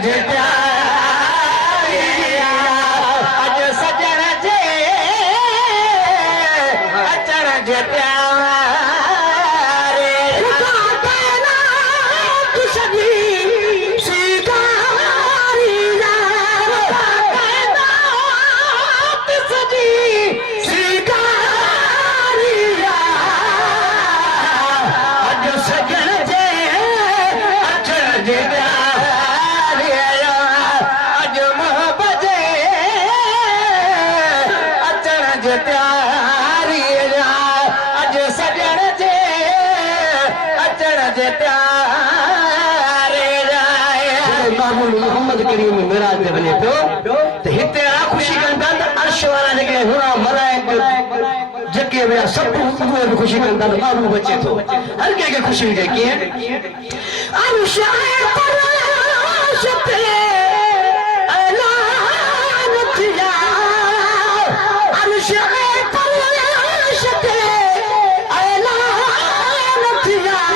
जे अज सजण जे अचण जे मोहम्मद करीम मिराज में वञे पियो त हिते ख़ुशी कनि था त अर्श वारा जेके हुआ मलाइक जेके हुआ सभु उहे बि ख़ुशी कनि था त महबूब अचे थो हर कंहिंखे ख़ुशी हुजे कीअं अर्श ते ऐलान थिया अर्श ते ऐलान थिया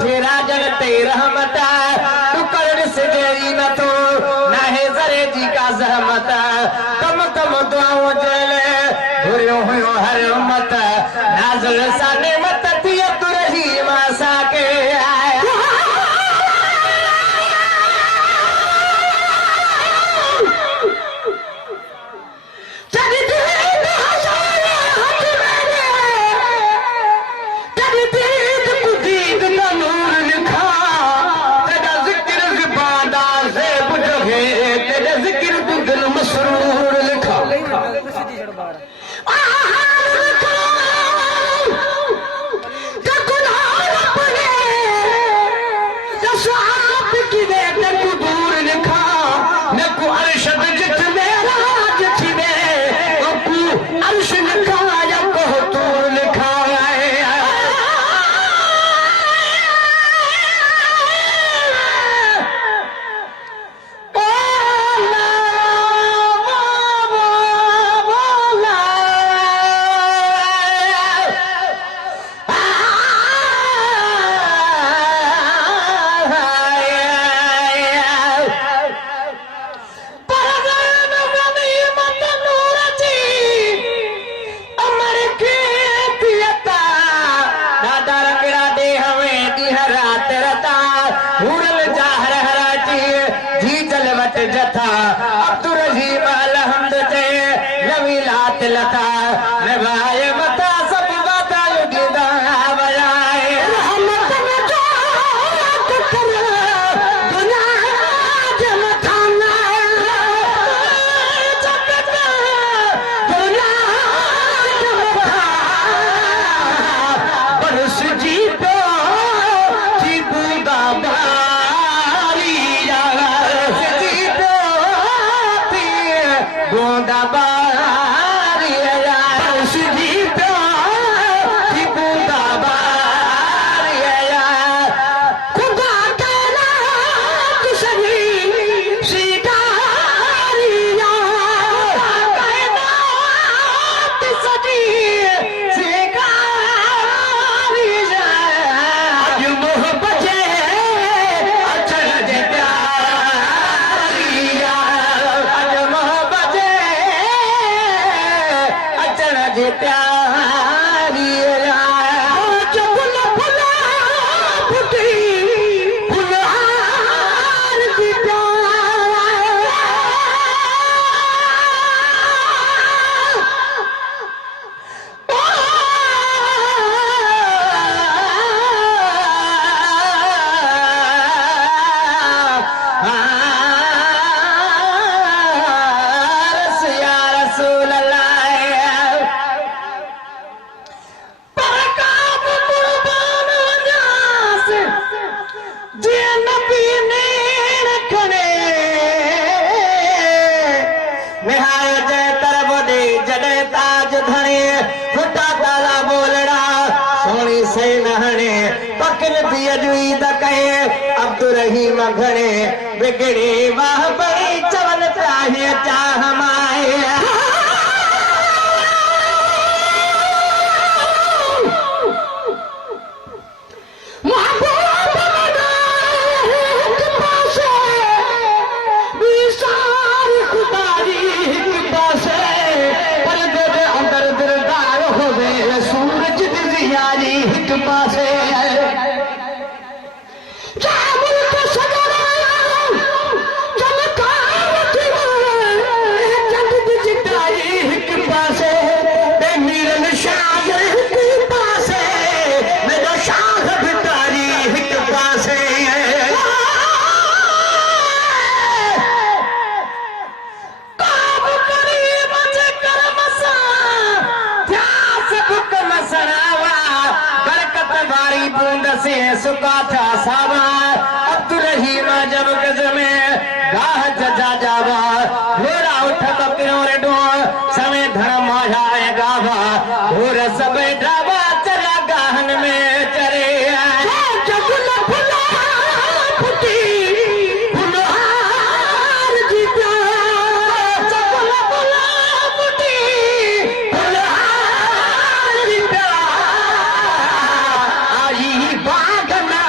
तेरा जग तेरा रहमता तू कर से जेरी न तो ना है जरे जी का जहमत कम कम दुआओं जले धुरियो हुयो हर उम्मत नाजुल साने मत तिया तू रही मासा के जथा अब्दुल रहीम अलहमद ते नवी लात लता नवाए मता सब बाता युगिदा बजाए रहमत में जो कर दुनिया जमताना जगत दुनिया जमता बरस जी तो जी बूंदा गोंदा बारी सुधी प्यारी गोंदा बारी खुदा तेरा किसनी सितारिया कायनात सदी सितारिया आज मोहब्बत अचल दे प्यारिया आज मोहब्बत जे प्यारी फुल फुला फुटी फुलहार की रसूल अब्दुल रहीम घणे बिगड़ी वाह बड़ी चवन प्राहे चाह माए सूरज दियारी हिक पासे सुका था सावा अब्दुल रहीम जब गज में गाह जजा जावा घोड़ा उठ बकरों रे डो समय धर्म आए गावा घोर सब ड्रावा चला गाहन में चरे जगुल फुला फुटी फुलहार जी जगुल फुला फुटी फुलहार जी आई बाग में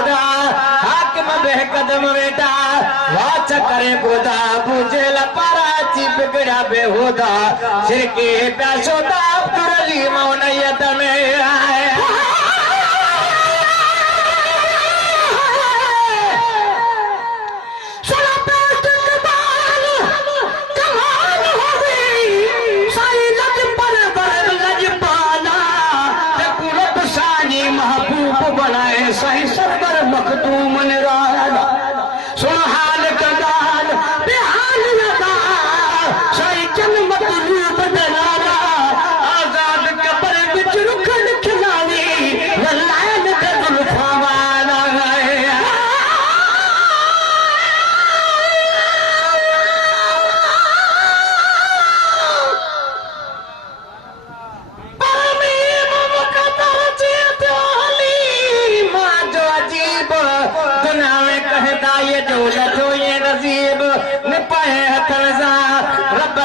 गोदा हाकिम बह कदम वेटा वाच करे गोदा बुझे लपाराची बिगड़ा बेहुदा सिर के प्यासोदा अब्दुल रहीम उनयत में आए सही सरबर मखदूम निराला सुन हाल कदाल बेहाल लगा सही चन मतलूब दलाला आजाद कबर विच रुखन खिलावी वलायन के जुल्फावाला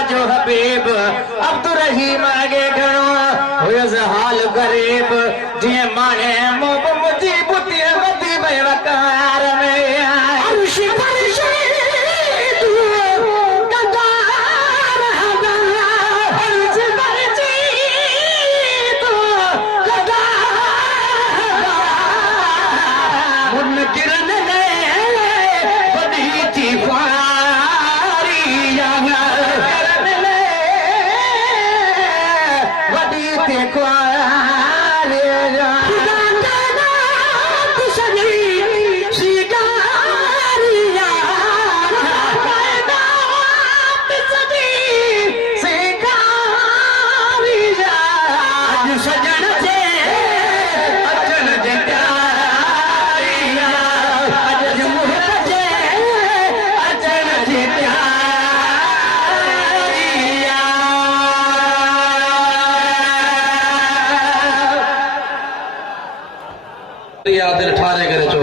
जो हबीब अब्दुल रहीम आगे घणो हुयस हाल गरीब जीअं माने मोब मुझी बुती वधी भई वकार में अर्श फर्श तू गदार हवा अर्श फर्श तू गदार मुनकिर ने बदी थी दिल ठारे करे